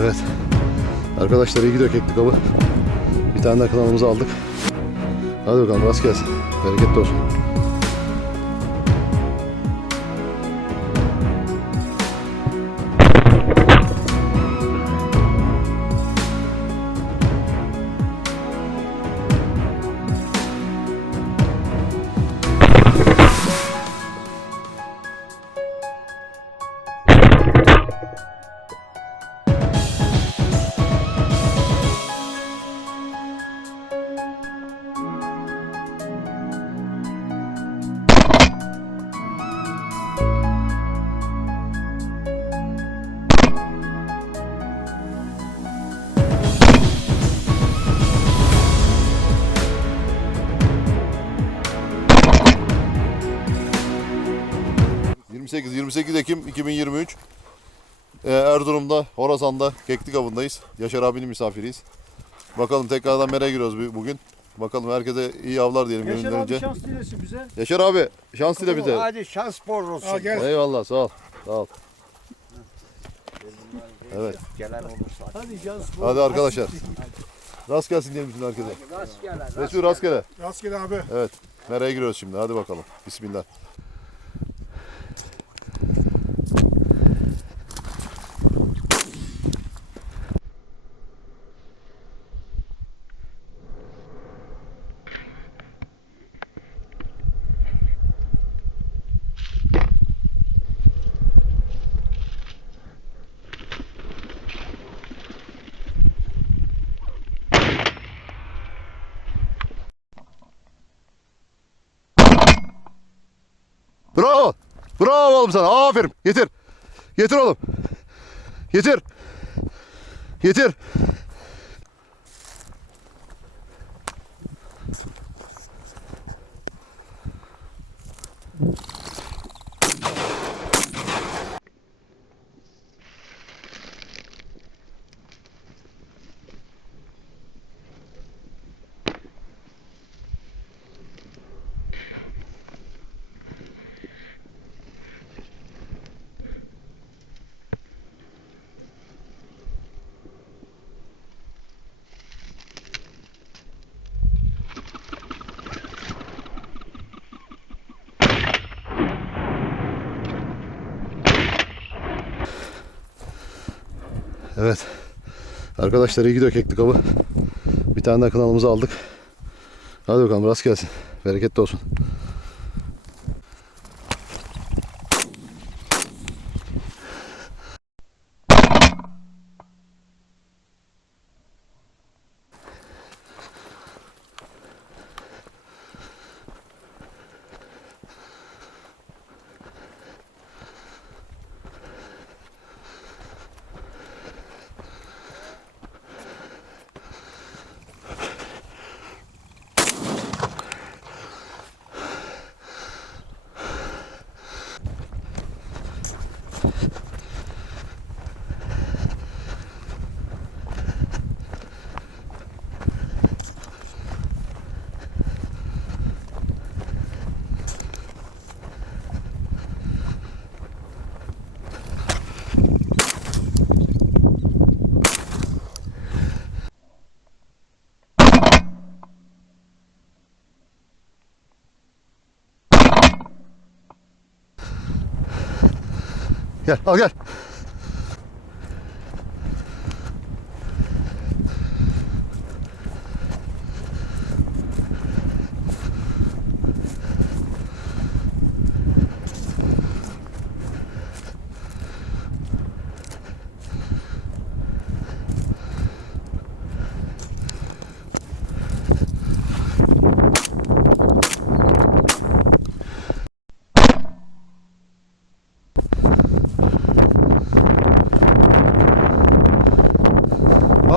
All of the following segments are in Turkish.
Evet. Arkadaşlar iyi gidiyor keklik. Bir tane daha kanalımızı aldık. Hadi bakalım rast gelsin. Bereket olsun. ...28, 28 Ekim 2023... Ee, Erzurum'da, Horasan'da keklik avındayız. Yaşar abinin misafiriyiz. Bakalım tekrardan meraya giriyoruz bu- bugün. Bakalım herkese iyi avlar diyelim Yaşar abi önce. şans dilesin bize. Yaşar abi şans dile bize. Hadi şans bol olsun. Al gel. Eyvallah sağ ol. Sağ ol. Evet. Gelen olursa. Hadi şans bol. Hadi arkadaşlar. Rast gelsin diyelim bütün herkese. Rastgele. Resul rastgele. Rastgele abi. Evet. Meraya giriyoruz şimdi. Hadi bakalım. Bismillah. Bravo. Bravo oğlum sana. Aferin. Getir. Getir oğlum. Getir. Getir. Evet. Arkadaşlar iyi keklik avı. Bir tane daha kanalımızı aldık. Hadi bakalım rast gelsin. Bereketli olsun. Gel al gel.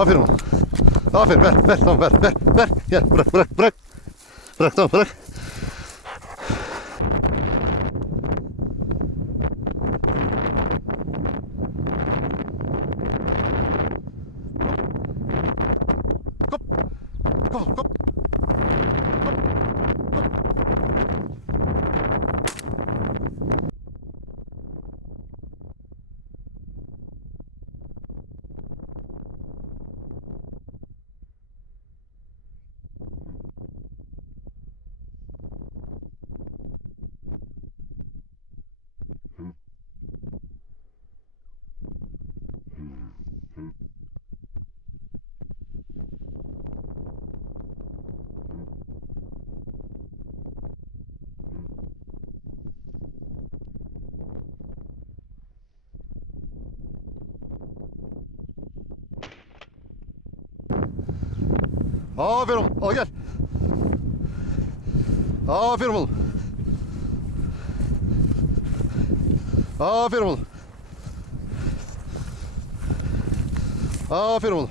Aferin oğlum. Aferin ver ver tamam ver ver ver. Gel bırak bırak bırak. Bırak tamam bırak. Aferin oğlum. Al gel. Aferin oğlum. Aferin oğlum. Aferin oğlum.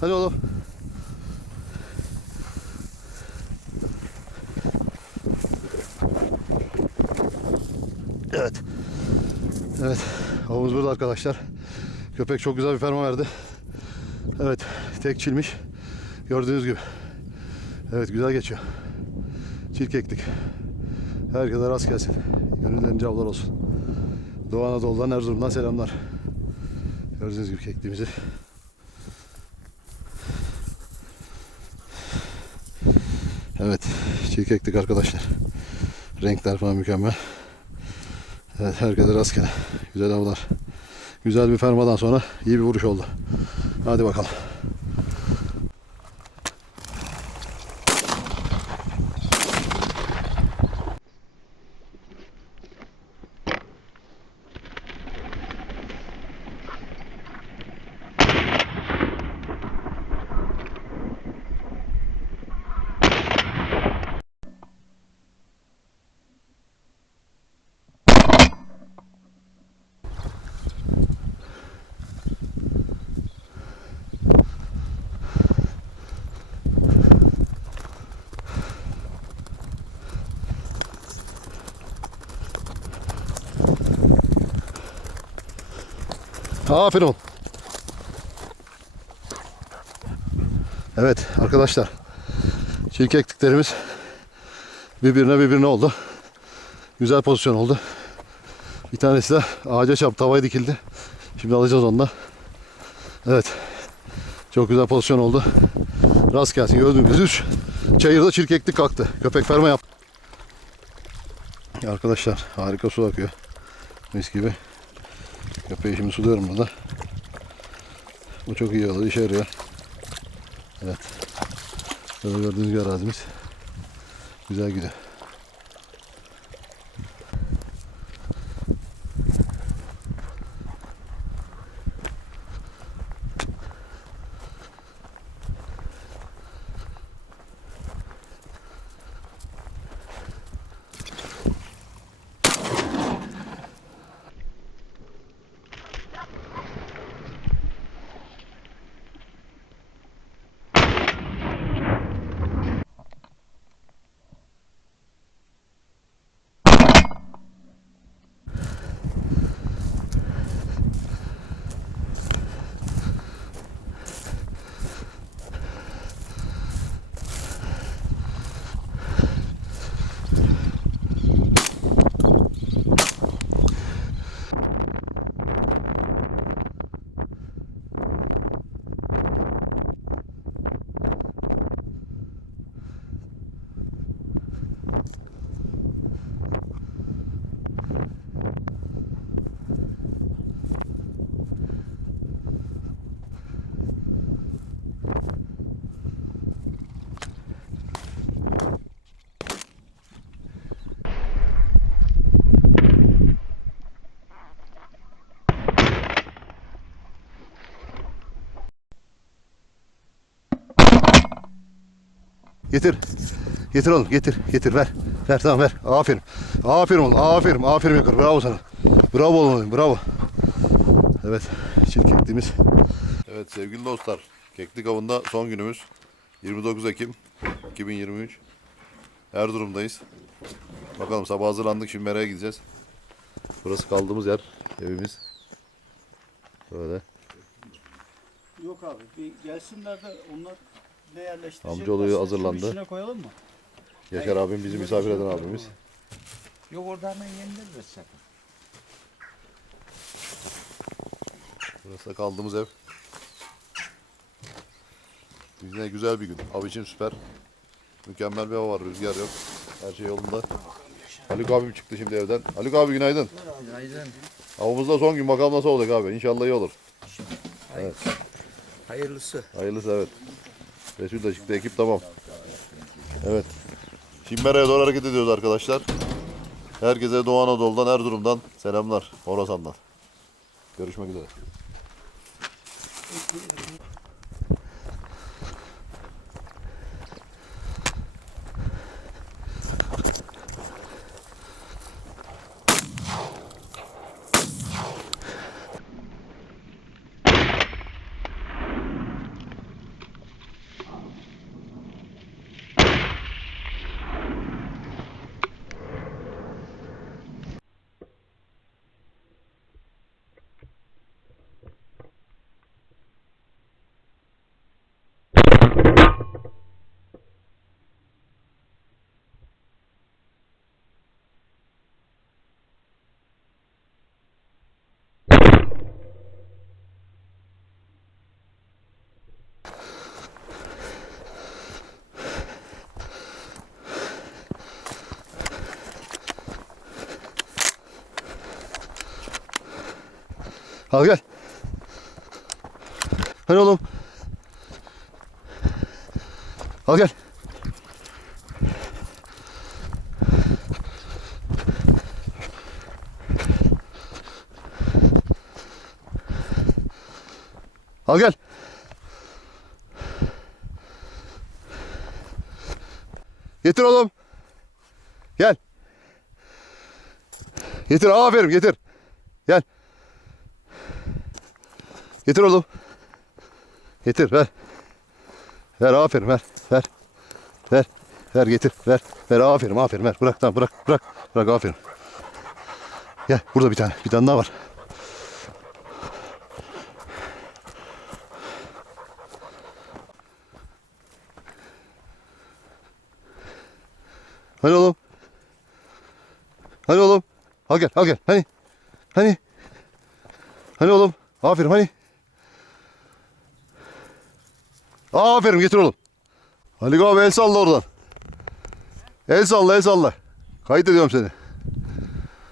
Hadi oğlum. Evet. Evet. Havuz burada arkadaşlar. Köpek çok güzel bir ferma verdi. Evet. Tek çilmiş. Gördüğünüz gibi. Evet güzel geçiyor. Çilk ektik. Herkese rast gelsin. Gönüllerince avlar olsun. Doğu Anadolu'dan Erzurum'dan selamlar. Gördüğünüz gibi kektiğimizi. Evet. Çilk ektik arkadaşlar. Renkler falan mükemmel. Evet herkese rastgele. Güzel avlar. Güzel bir fermadan sonra iyi bir vuruş oldu. Hadi bakalım. Aferin. oğlum. Evet arkadaşlar. Çilek ektiklerimiz birbirine birbirine oldu. Güzel pozisyon oldu. Bir tanesi de ağaca çarptı, tavaya dikildi. Şimdi alacağız onu da. Evet. Çok güzel pozisyon oldu. Rast gelsin. Gördüğünüz üç çayırda çirkeklik kalktı. Köpek ferma yaptı. Arkadaşlar harika su akıyor. Mis gibi. Köpeği şimdi suluyorum burada. Bu çok iyi oldu, işe yarıyor. Evet. Böyle gördüğünüz gibi arazimiz. Güzel gidiyor. Getir. Getir oğlum getir. Getir ver. Ver tamam ver. Aferin. Aferin oğlum. Aferin. Aferin yakar. Bravo sana. Bravo oğlum. Bravo. Evet. Çift kektiğimiz. Evet sevgili dostlar. Keklik avında son günümüz. 29 Ekim 2023. Erzurum'dayız. Bakalım sabah hazırlandık. Şimdi Mera'ya gideceğiz. Burası kaldığımız yer. Evimiz. Böyle. Yok abi bir gelsinler de onlar ne yerleştirecek? Amcaoğlu hazırlandı. şunun içine koyalım mı? Yaşar abim bizi misafir eden abimiz. Yok oradan ben yenilmez sakın. Burası da kaldığımız ev. Yine güzel bir gün. Av için süper. Mükemmel bir hava var. Rüzgar yok. Her şey yolunda. Haluk abim çıktı şimdi evden. Haluk abi günaydın. Günaydın. Avımızda son gün bakalım nasıl olacak abi. İnşallah iyi olur. Hayırlısı. Hayırlısı evet. Resul de çıktı. Ekip tamam. Evet. Şimdi Mera'ya doğru hareket ediyoruz arkadaşlar. Herkese Doğu Anadolu'dan, Erzurum'dan selamlar. Horasan'dan. Görüşmek üzere. Al gel. Hani oğlum? Al gel. Al gel. Getir oğlum. Gel. Getir aferin getir. Gel. Getir oğlum. Getir ver. Ver aferin ver. Ver. Ver. Ver getir. Ver. Ver aferin aferin ver. Bırak tamam bırak bırak. Bırak aferin. Gel burada bir tane. Bir tane daha var. Hani oğlum? Hani oğlum? Al gel al gel. Hani? Hani? Hani oğlum? Aferin hani? Aferin getir oğlum. Haluk abi el salla oradan. El salla el salla. Kayıt ediyorum seni.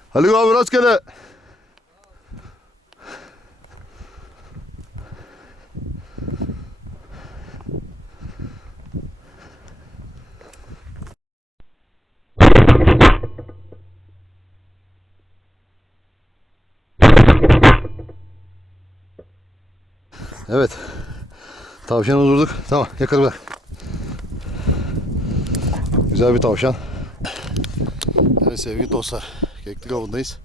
Haluk abi rastgele. Evet. Tavşanı vurduk. Tamam yakala bırak. Güzel bir tavşan. Evet sevgili dostlar. Keklik avındayız.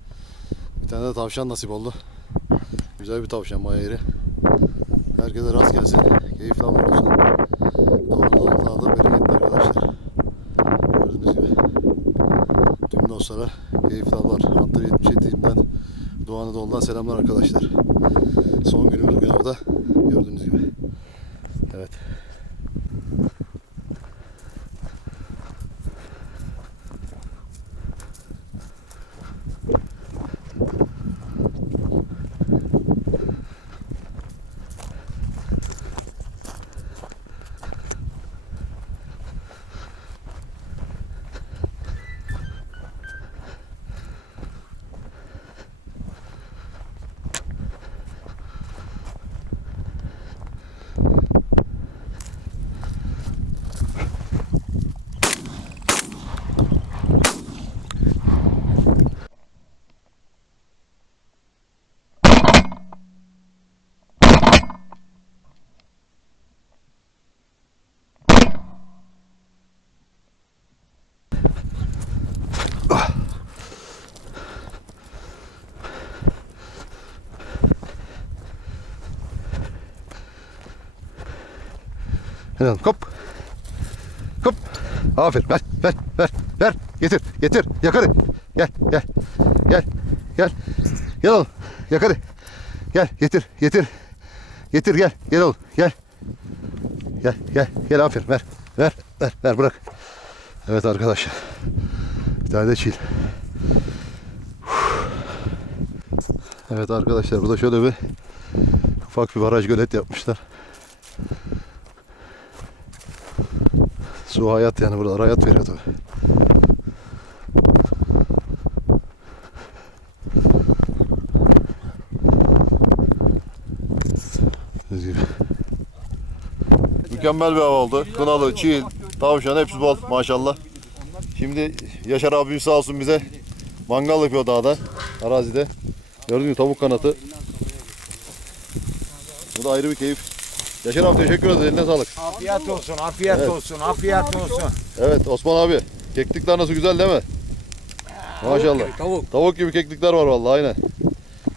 Bir tane de tavşan nasip oldu. Güzel bir tavşan bayağı iri. Herkese rast gelsin. Keyifli avlar olsun. Doğrudan dağda bereketli arkadaşlar. Gördüğünüz gibi. Tüm dostlara keyifli avlar. Hunter 77'imden Doğu Anadolu'dan selamlar arkadaşlar. Son günümüz bugün avda. Gördüğünüz gibi. Evet. Helal. Kop. Kop. Aferin. Ver, ver, ver, ver. Getir, getir. Yakarı. Gel, gel. Gel, gel. Gel oğlum. Yakarı. Gel, getir, getir. Getir, gel. Gel oğlum, gel. Gel, gel. Gel aferin. Ver, ver, ver, ver. Bırak. Evet arkadaşlar. Bir tane de çil. Evet arkadaşlar burada şöyle bir ufak bir baraj gölet yapmışlar. Su hayat yani buralar hayat veriyor tabi. Gördüğünüz gibi. Mükemmel bir hava oldu. Kınalı, çiğ, tavşan hepsi bol maşallah. Şimdi Yaşar abim sağ olsun bize mangal yapıyor dağda, arazide. Gördüğünüz tavuk kanatı. Bu da ayrı bir keyif. Yaşar abi teşekkür ederiz. Eline sağlık. Afiyet olsun, afiyet Evet. olsun, afiyet olsun. Evet Osman abi. Keklikler nasıl güzel değil mi? Maşallah. Tavuk. Tavuk gibi keklikler var vallahi aynen.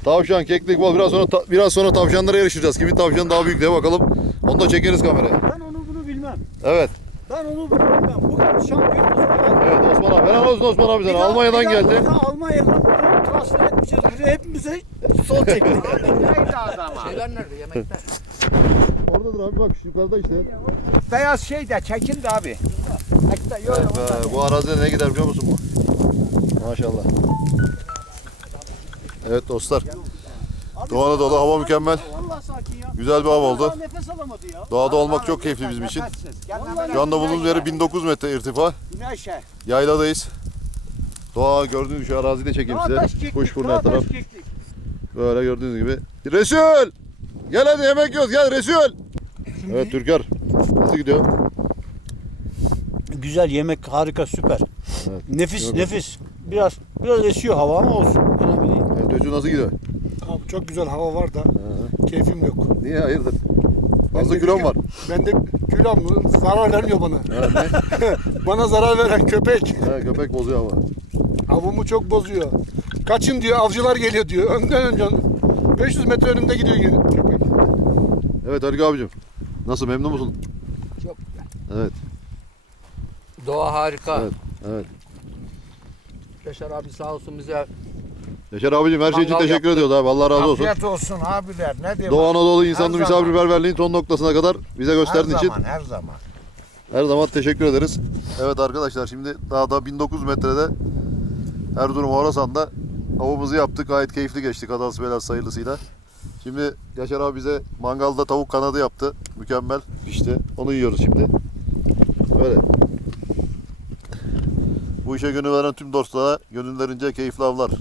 Tavşan, keklik bol. Biraz sonra ta- biraz sonra tavşanlara yarışacağız. Kimin tavşanı daha büyük diye bakalım. Onu da çekeriz kameraya. Ben onu bunu bilmem. Evet. Ben onu bunu bilmem. Bugün şampiyon Osman. Evet Osman abi. Helal olsun Osman abi Bir sana. daha- Almanya'dan bir daha- geldi. Almanya'dan transfer etmişiz. Bize hepimize sol çekti. Neydi adama? Şeyler nerede yemekler? Oradadır abi bak yukarıda işte. Beyaz şey de çekildi abi. Ekte, yok, be, bu arazide ne gider biliyor musun bu? Maşallah. Evet dostlar. Doğu Anadolu hava mükemmel. Vallahi sakin ya. Güzel bir hava oldu. Doğada olmak çok keyifli bizim için. Şu anda bulunduğumuz yeri 1900 metre irtifa. Yayladayız. Doğa gördüğünüz şu arazide çekeyim Dağ size. Kuşburnu her taraf. Böyle gördüğünüz gibi. Resul! Gel hadi yemek yiyoruz gel Resul! Evet Türker. Nasıl gidiyor? Güzel yemek harika süper. Evet. Nefis Yok. nefis. Biraz biraz esiyor hava ama olsun. Önemli değil. Evet Resul nasıl gidiyor? Abi çok güzel hava var da keyfim yok. Niye hayırdır? Fazla de kilon bir- var. Bende kilom zarar vermiyor bana. Evet, ne? bana zarar veren köpek. Ha, köpek bozuyor ama. Avımı çok bozuyor. Kaçın diyor avcılar geliyor diyor. Önden önce 500 metre önümde gidiyor yine köpek. Evet Haluk abicim. Nasıl memnun musun? Çok Evet. Doğa harika. Evet. Evet. Yaşar abi sağ olsun bize Yaşar abicim her şey için Mangal teşekkür ediyoruz abi. Allah razı olsun. Afiyet olsun abiler. Ne diyeyim? Doğu Anadolu insanlı Her zaman. misafirperverliğin son noktasına kadar bize her gösterdiğin için zaman, her zaman. her zaman teşekkür ederiz. Evet arkadaşlar şimdi dağda 1900 metrede Erzurum Horasan'da avımızı yaptık. Gayet keyifli geçti kazası belası sayılısıyla. Şimdi Yaşar abi bize mangalda tavuk kanadı yaptı. Mükemmel işte. Onu yiyoruz şimdi. Böyle. Bu işe gönül veren tüm dostlara gönüllerince keyifli avlar.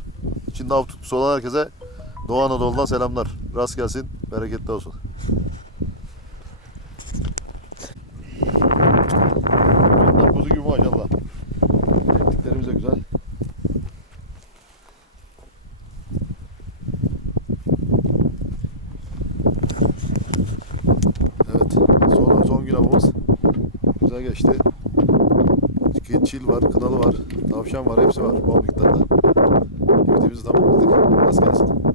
İçinde av tutkusu olan herkese Doğu Anadolu'dan selamlar. Rast gelsin, bereketli olsun. Bunlar kuzu gibi maşallah. Tekniklerimiz de güzel. Evet, son, son gün avımız Çi- Çil var, kınalı var, tavşan var, hepsi var bol miktarda. Aktivitemizi tamamladık. Rast gelsin.